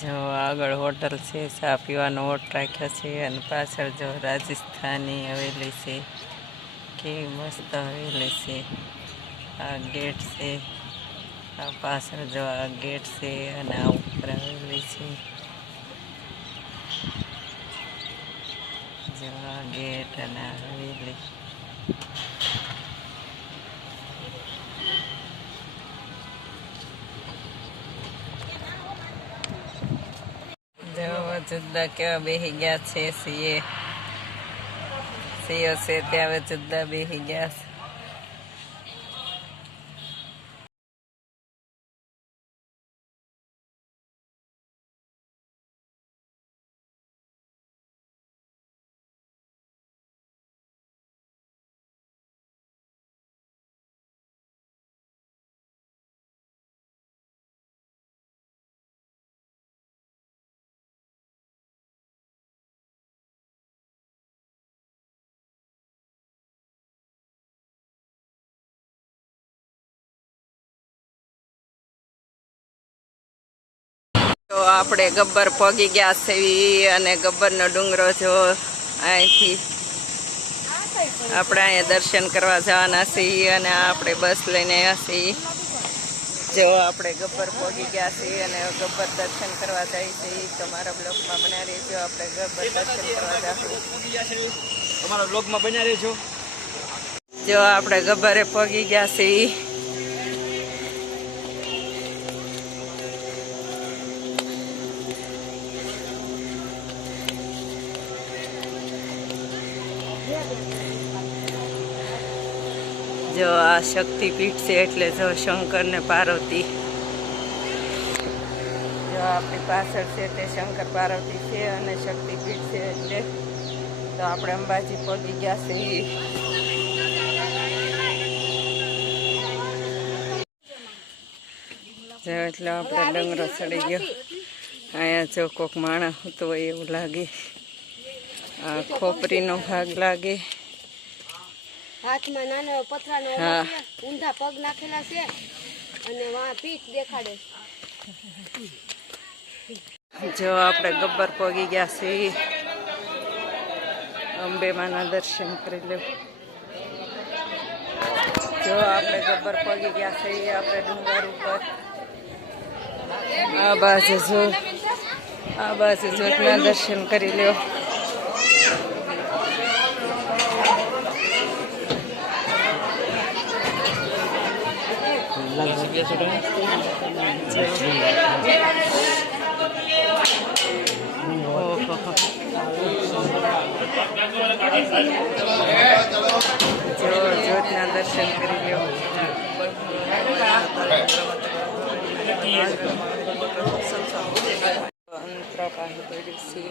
જો આગળ હોટલ છે, ચા પીવાનો ઓટ રાખ્યો છે અને પાછળ જો રાજસ્થાની હવેલી છે, કેવી મસ્ત હવેલી છે. આ ગેટ છે, આ પાછળ જો આ ગેટ છે અને આ ઉપર હવેલી છે. જો આ ગેટ અને આ હવેલી. જુદ્દા કેવા બેસી ગયા છે. સીઓ છે ત્યાં જુદ્દા બેસી ગયા છે. તો આપણે ગબ્બર પગી ગયા છે અને ગબ્બરનો ડુંગરો જો અહીંથી આપણે અહીંયા દર્શન કરવા જવાના છીએ અને આપણે બસ લઈને આવ્યા છીએ. જો આપણે ગબ્બર પગી ગયા છીએ અને ગબ્બર દર્શન કરવા જઈએ છીએ. તમારા બ્લોગમાં બનાવી રહેજો. આપણે ગબ્બર દર્શન કરવા જઈશું. તમારા બ્લોગમાં બનાવી રહેજો. જો આપણે ગબ્બરે પગી ગયા છીએ. જો આ શક્તિપીઠ છે એટલે જો શંકર ને પાર્વતી. જો આપણી પાછળ છે તે શંકર પાર્વતી છે અને શક્તિપીઠ છે એટલે તો આપણે અંબાજી પહોંચી ગયા છીએ. જો એટલે આપણે ડુંગરો ચડી ગયો. અહીંયા જો કોક માણસ હતો એવું લાગે. આ ખોપરીનો ભાગ લાગે. હાથમાં નાનો પથરાનો ઊંધા પગ નાખેલા છે અને વા પીઠ દેખાડે. જો આપણે ગબ્બર પગી ગયા છીએ. અંબે માના દર્શન કરી લેવું. જો આપણે ગબ્બર પગી ગયા છીએ. આપણે ડુંગર ઉપર આ બાજુ જોતના દર્શન કરી લ્યો. જોતના દર્શન કરી લ્યો. અંતર પાસે પડી છે.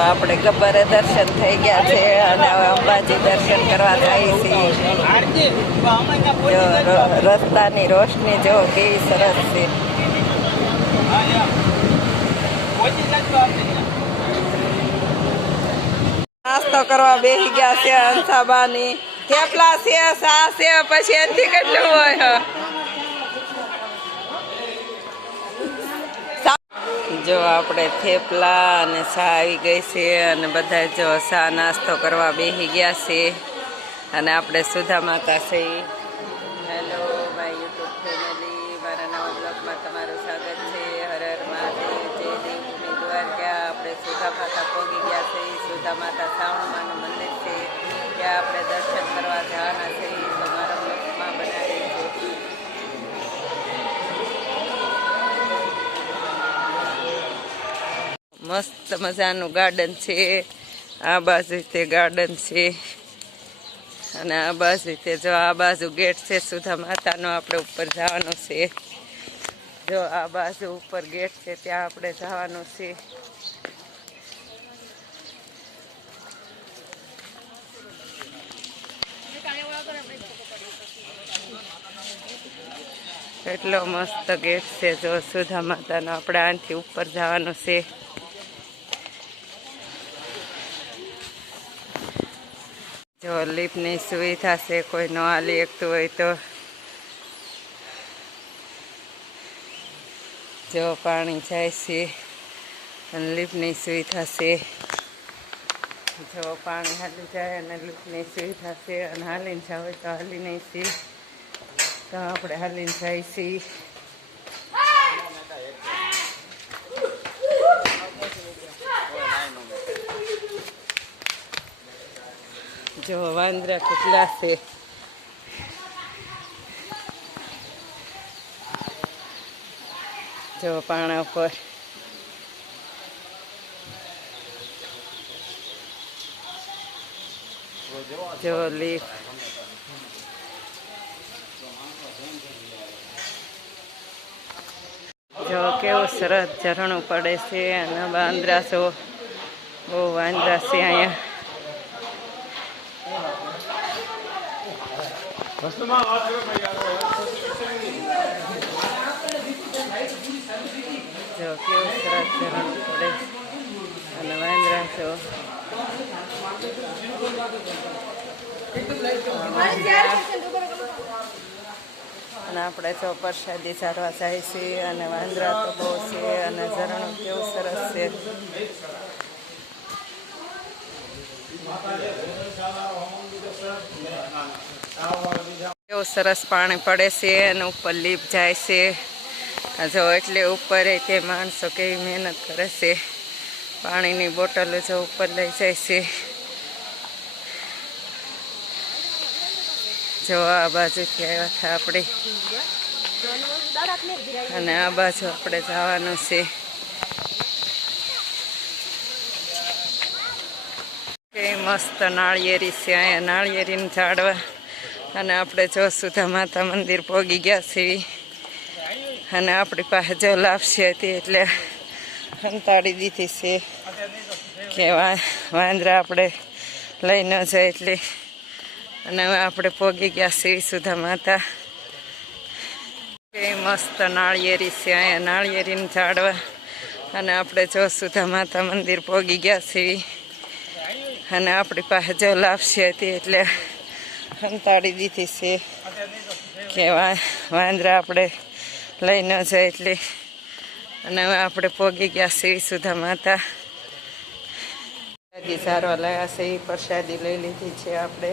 આપણે ગબ્બરે દર્શન થઈ ગયા છે અને હવે અંબાજી દર્શન કરવા જઈએ છીએ. રસ્તાની રોશની જો કેવી સરસ છે. નાસ્તો કરવા બેસી ગયા છે. હંસાબાની થેપલા છે, સા છે, પછી એનથી કેટલું હોય. જો આપણે થેપલા અને ચા આવી ગઈ છે અને બધા જો ચા નાસ્તો કરવા બેસી ગયા છે અને આપણે સુધા માતા છે. હેલો માય યુટ્યુબ ફેમિલી, મારા નવા બ્લોગમાં તમારું સ્વાગત છે. હર હર મહાદેવ, જય દેવભૂમિ દ્વારકા. આપણે સુધા માતા પહોંચી ગયા છે. સુધા માતા શ્રાવણમાનું મંદિર છે ત્યાં આપણે દર્શન કરવા જવાના છે. તો મારા બ્લોગમાં બનાવી છે. મસ્ત મજાનું ગાર્ડન છે. આ બાજુ તે ગાર્ડન છે અને આ બાજુ તે જો આ બાજુ ગેટ છે સુધા માતાનો. આપણે ઉપર જવાનું છે. જો આ બાજુ ઉપર ગેટ છે ત્યાં આપણે જવાનું છે. એટલો મસ્ત ગેટ છે જો સુધા માતાનો. આપણે આનાથી ઉપર જવાનું છે. જો લિફ્ટની સુવિધા છે, કોઈ ન હાલી શકતું હોય તો જો પાણી જાય છે અને લિફ્ટની સુવિધા છે. જો પાણી હાલી જાય અને લિફ્ટની સુવિધા છે અને હાલીને જાવ હોય તો હાલી નહીં છીએ તો આપણે હાલીને જાય છીએ. જો વાંદરા કેટલા છે. જો પાણા ઉપર જો લીફ જો કેવું સરસ ઝરણું પડે છે અને વાંદરા છો બહુ વાંદરા છે અહીંયા. જો કેવું સરસ ઝરણું પડે અને વાંદરા છો. અને આપણે જો પ્રસાદી સારવા જાય છીએ અને વાંદરા તો બહુ છે અને ઝરણું કેવું સરસ છે. કેવું સરસ પાણી પડે છે અને ઉપર લીપ જાય છે. જો એટલે ઉપર તે માણસો કેવી મહેનત કરે છે. પાણીની બોટલો જો ઉપર લઈ જાય છે. જો આ બાજુથી આવ્યા હતા આપણે અને આ બાજુ આપણે જવાનું છે. કેવી મસ્ત નાળિયેરી છે અહીંયા, નાળિયેરીને ઝાડવા. અને આપણે જો સુધા માતા મંદિર પહોંચી ગયા છીએ અને આપણી પાસે જો લાપસી હતી એટલે સંતાડી દીધી છે કે વાંદરા આપણે લઈ ન જાય એટલે. અને હવે આપણે પહોંચી ગયા છીએ સુધા માતા. કેવી મસ્ત નાળિયેરી છે અહીંયા, નાળિયેરીને ઝાડવા. અને આપણે જો સુધા માતા મંદિર પહોંચી ગયા છીએ અને આપણી પાસે જો લાપસી હતી એટલે સંતાડી દીધી છે કે વાંદરા આપણે લઈ ન જાય એટલે. અને હવે આપણે પહોંચી ગયા છીએ સુધા માતા. પ્રસાદી સારવા લાયા છે એ પ્રસાદી લઈ લીધી છે આપણે.